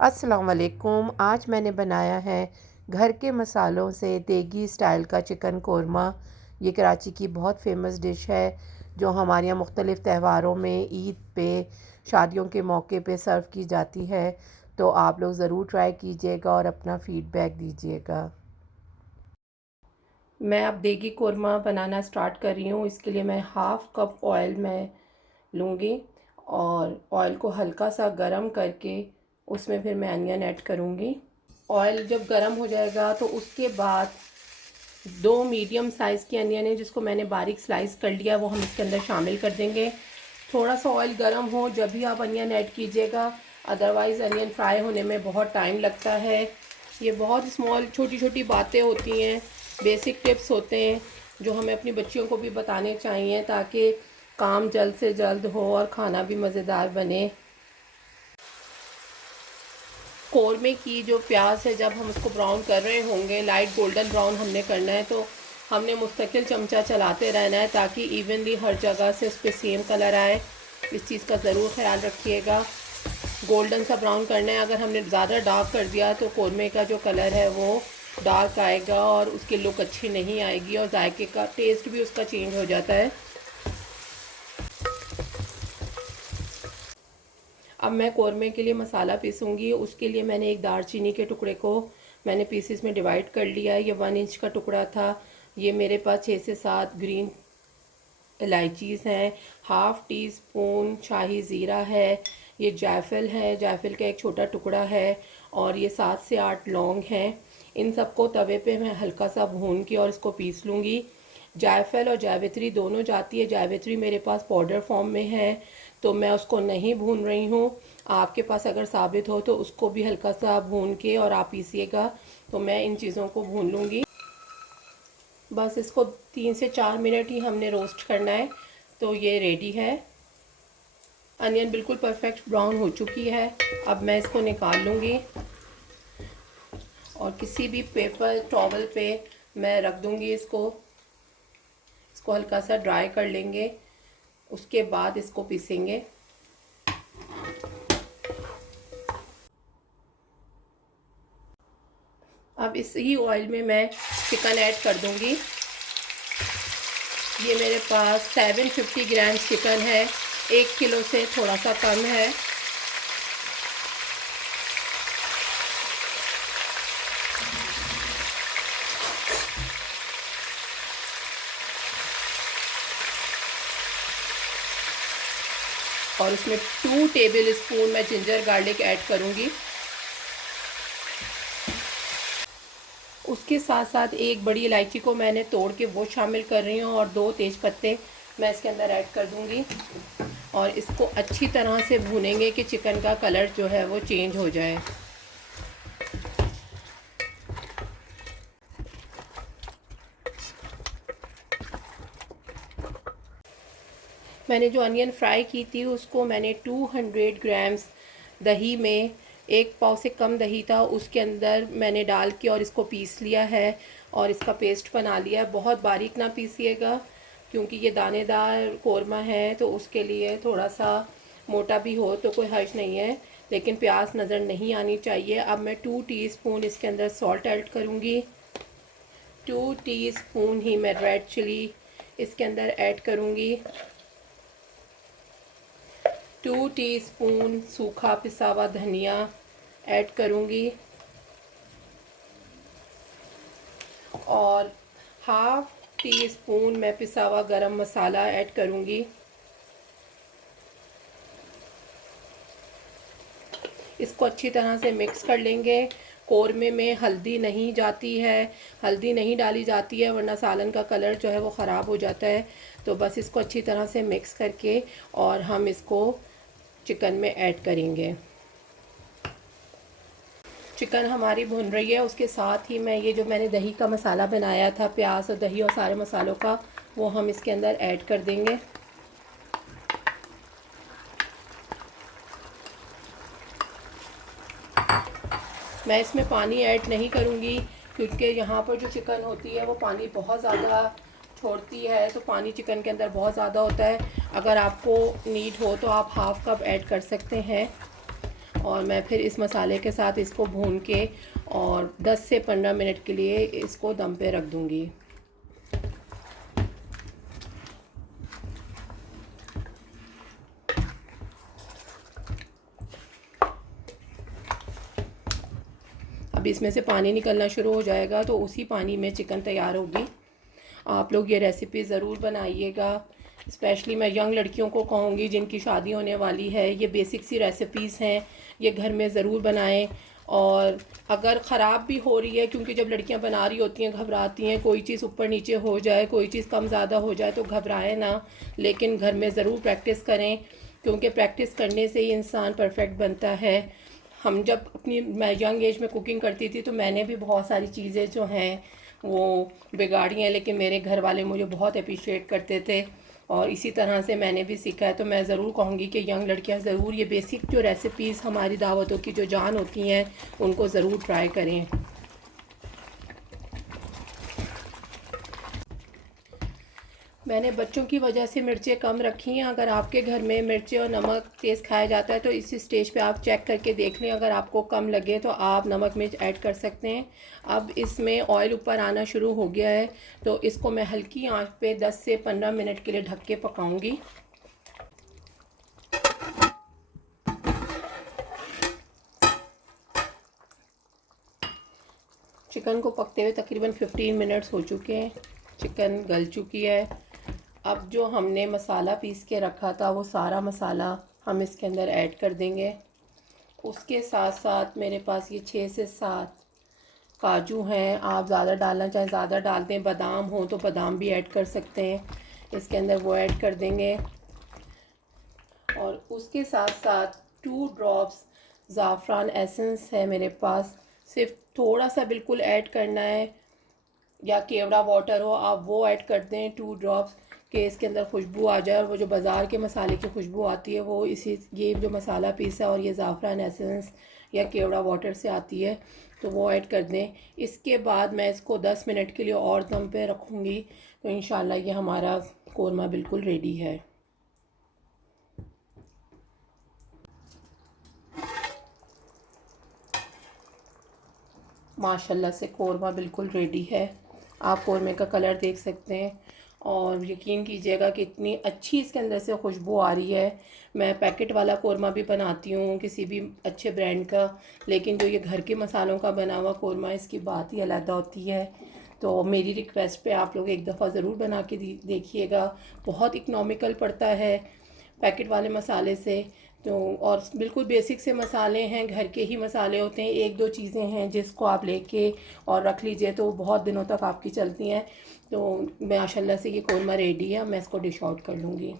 अस्सलाम वालेकुम। आज मैंने बनाया है घर के मसालों से देगी स्टाइल का चिकन कोरमा। ये कराची की बहुत फेमस डिश है जो हमारे यहाँ मुख्तलिफ़ त्योहारों में, ईद पे, शादियों के मौके पे सर्व की जाती है। तो आप लोग ज़रूर ट्राई कीजिएगा और अपना फ़ीडबैक दीजिएगा। मैं अब देगी कोरमा बनाना स्टार्ट कर रही हूँ। इसके लिए मैं हाफ़ कप ऑयल मैं लूँगी और ऑयल को हल्का सा गरम करके उसमें फिर मैं अनियन ऐड करूँगी। ऑयल जब गरम हो जाएगा तो उसके बाद 2 मीडियम साइज़ की अनियन है जिसको मैंने बारीक स्लाइस कर लिया, वो हम इसके अंदर शामिल कर देंगे। थोड़ा सा ऑयल गरम हो जब भी आप अनियन ऐड कीजिएगा, अदरवाइज़ अनियन फ्राई होने में बहुत टाइम लगता है। ये बहुत स्मॉल छोटी छोटी बातें होती हैं, बेसिक टिप्स होते हैं जो हमें अपनी बच्चियों को भी बताने चाहिए ताकि काम जल्द से जल्द हो और खाना भी मज़ेदार बने। कौरमे की जो प्याज है जब हम उसको ब्राउन कर रहे होंगे, लाइट गोल्डन ब्राउन हमने करना है, तो हमने मुस्तकिल चमचा चलाते रहना है ताकि इवनली हर जगह से उस पर सेम कलर आए। इस चीज़ का ज़रूर ख्याल रखिएगा। गोल्डन सा ब्राउन करना है। अगर हमने ज़्यादा डार्क कर दिया तो कौरमे का जो कलर है वो डार्क आएगा और उसकी लुक अच्छी नहीं आएगी और जायके का टेस्ट भी उसका चेंज हो जाता है। अब मैं कौरमे के लिए मसाला पीसूँगी। उसके लिए मैंने एक दालचीनी के टुकड़े को मैंने पीसेस में डिवाइड कर लिया है। ये 1 इंच का टुकड़ा था। ये मेरे पास 6 से 7 ग्रीन इलायचीज़ हैं। हाफ़ टी स्पून शाही ज़ीरा है। ये जायफल है, जायफल का एक छोटा टुकड़ा है और ये 7 से 8 लौंग हैं। इन सबको तवे पे मैं हल्का सा भून के और इसको पीस लूँगी। जायफल और जावित्री दोनों जाती है। जावित्री मेरे पास पाउडर फॉर्म में है तो मैं उसको नहीं भून रही हूँ। आपके पास अगर साबित हो तो उसको भी हल्का सा भून के और आप पीसिएगा। तो मैं इन चीज़ों को भून लूँगी। बस इसको 3 से 4 मिनट ही हमने रोस्ट करना है। तो ये रेडी है। अनियन बिल्कुल परफेक्ट ब्राउन हो चुकी है। अब मैं इसको निकाल लूँगी और किसी भी पेपर टॉवल पे मैं रख दूँगी। इसको हल्का सा ड्राई कर लेंगे, उसके बाद इसको पीसेंगे। अब इसी ऑयल में मैं चिकन ऐड कर दूंगी। ये मेरे पास 750 ग्राम चिकन है, 1 किलो से थोड़ा सा कम है। और उसमें 2 टेबल स्पून मैं जिंजर गार्लिक ऐड करूंगी। उसके साथ साथ एक बड़ी इलायची को मैंने तोड़ के वो शामिल कर रही हूँ और 2 तेज पत्ते मैं इसके अंदर ऐड कर दूंगी और इसको अच्छी तरह से भूनेंगे कि चिकन का कलर जो है वो चेंज हो जाए। मैंने जो अनियन फ्राई की थी उसको मैंने 200 ग्राम्स दही में, 1 पाव से कम दही था, उसके अंदर मैंने डाल के और इसको पीस लिया है और इसका पेस्ट बना लिया है। बहुत बारीक ना पीसिएगा क्योंकि ये दानेदार कोरमा है, तो उसके लिए थोड़ा सा मोटा भी हो तो कोई हर्ज नहीं है, लेकिन प्याज नज़र नहीं आनी चाहिए। अब मैं 2 टीस्पून इसके अंदर सॉल्ट ऐड करूँगी। 2 टीस्पून ही मैं रेड चिली इसके अंदर ऐड करूँगी। 2 टीस्पून सूखा पिसा हुआ धनिया ऐड करूँगी और हाफ टी स्पून मैं पिसा हुआ गरम मसाला ऐड करूँगी। इसको अच्छी तरह से मिक्स कर लेंगे। कोरमे में हल्दी नहीं जाती है, हल्दी नहीं डाली जाती है वरना सालन का कलर जो है वो ख़राब हो जाता है। तो बस इसको अच्छी तरह से मिक्स करके और हम इसको चिकन में ऐड करेंगे। चिकन हमारी भुन रही है, उसके साथ ही मैं ये जो मैंने दही का मसाला बनाया था, प्याज और दही और सारे मसालों का, वो हम इसके अंदर ऐड कर देंगे। मैं इसमें पानी ऐड नहीं करूँगी क्योंकि यहाँ पर जो चिकन होती है वो पानी बहुत ज़्यादा छोड़ती है, तो पानी चिकन के अंदर बहुत ज़्यादा होता है। अगर आपको नीड हो तो आप हाफ़ कप ऐड कर सकते हैं। और मैं फिर इस मसाले के साथ इसको भून के और 10 से 15 मिनट के लिए इसको दम पे रख दूँगी। अब इसमें से पानी निकलना शुरू हो जाएगा तो उसी पानी में चिकन तैयार होगी। आप लोग ये रेसिपी ज़रूर बनाइएगा। स्पेशली मैं यंग लड़कियों को कहूँगी जिनकी शादी होने वाली है, ये बेसिक सी रेसिपीज़ हैं, ये घर में ज़रूर बनाएं। और अगर ख़राब भी हो रही है, क्योंकि जब लड़कियां बना रही होती हैं घबराती हैं, कोई चीज़ ऊपर नीचे हो जाए, कोई चीज़ कम ज़्यादा हो जाए तो घबराएं ना, लेकिन घर में ज़रूर प्रैक्टिस करें, क्योंकि प्रैक्टिस करने से ही इंसान परफेक्ट बनता है। हम जब मैं यंग एज में कुकिंग करती थी तो मैंने भी बहुत सारी चीज़ें जो हैं वो बिगाड़ी हैं, लेकिन मेरे घर वाले मुझे बहुत अप्रिशिएट करते थे और इसी तरह से मैंने भी सीखा है। तो मैं ज़रूर कहूँगी कि यंग लड़कियां ज़रूर ये बेसिक जो रेसिपीज़ हमारी दावतों की जो जान होती हैं उनको ज़रूर ट्राई करें। मैंने बच्चों की वजह से मिर्चें कम रखी हैं। अगर आपके घर में मिर्चें और नमक तेज़ खाया जाता है तो इसी स्टेज पे आप चेक करके देख लें, अगर आपको कम लगे तो आप नमक मिर्च ऐड कर सकते हैं। अब इसमें ऑयल ऊपर आना शुरू हो गया है तो इसको मैं हल्की आंच पे 10 से 15 मिनट के लिए ढक के पकाऊंगी। चिकन को पकते हुए तकरीबन 15 मिनट्स हो चुके हैं, चिकन गल चुकी है। अब जो हमने मसाला पीस के रखा था वो सारा मसाला हम इसके अंदर ऐड कर देंगे। उसके साथ साथ मेरे पास ये 6 से 7 काजू हैं, आप ज़्यादा डालना चाहें ज़्यादा डाल दें, बादाम हो तो बादाम भी ऐड कर सकते हैं इसके अंदर, वो ऐड कर देंगे। और उसके साथ साथ 2 ड्रॉप्स ज़ाफ़रान एसेंस है मेरे पास, सिर्फ थोड़ा सा बिल्कुल ऐड करना है, या केवड़ा वाटर हो आप वो ऐड कर दें 2 ड्रॉप्स, के इसके अंदर खुशबू आ जाए। और वो जो बाज़ार के मसाले की खुशबू आती है वो इसी ये जो मसाला पीसा और ये ज़ाफ़रान एसेंस या केवड़ा वाटर से आती है, तो वो ऐड कर दें। इसके बाद मैं इसको 10 मिनट के लिए और दम पे रखूँगी, तो इंशाल्लाह ये हमारा कोरमा बिल्कुल रेडी है। माशाल्लाह से कोरमा बिल्कुल रेडी है। आप कोरमे का कलर देख सकते हैं और यकीन कीजिएगा कि इतनी अच्छी इसके अंदर से खुशबू आ रही है। मैं पैकेट वाला कोरमा भी बनाती हूँ किसी भी अच्छे ब्रांड का, लेकिन जो ये घर के मसालों का बना हुआ कोरमा इसकी बात ही अलग होती है। तो मेरी रिक्वेस्ट पे आप लोग एक दफ़ा ज़रूर बना के देखिएगा, बहुत इकनॉमिकल पड़ता है पैकेट वाले मसाले से। तो और बिल्कुल बेसिक से मसाले हैं, घर के ही मसाले होते हैं, एक दो चीज़ें हैं जिसको आप लेके और रख लीजिए तो बहुत दिनों तक आपकी चलती हैं। तो माशाल्लाह से ये कोरमा रेडी है, मैं इसको डिश आउट कर लूँगी।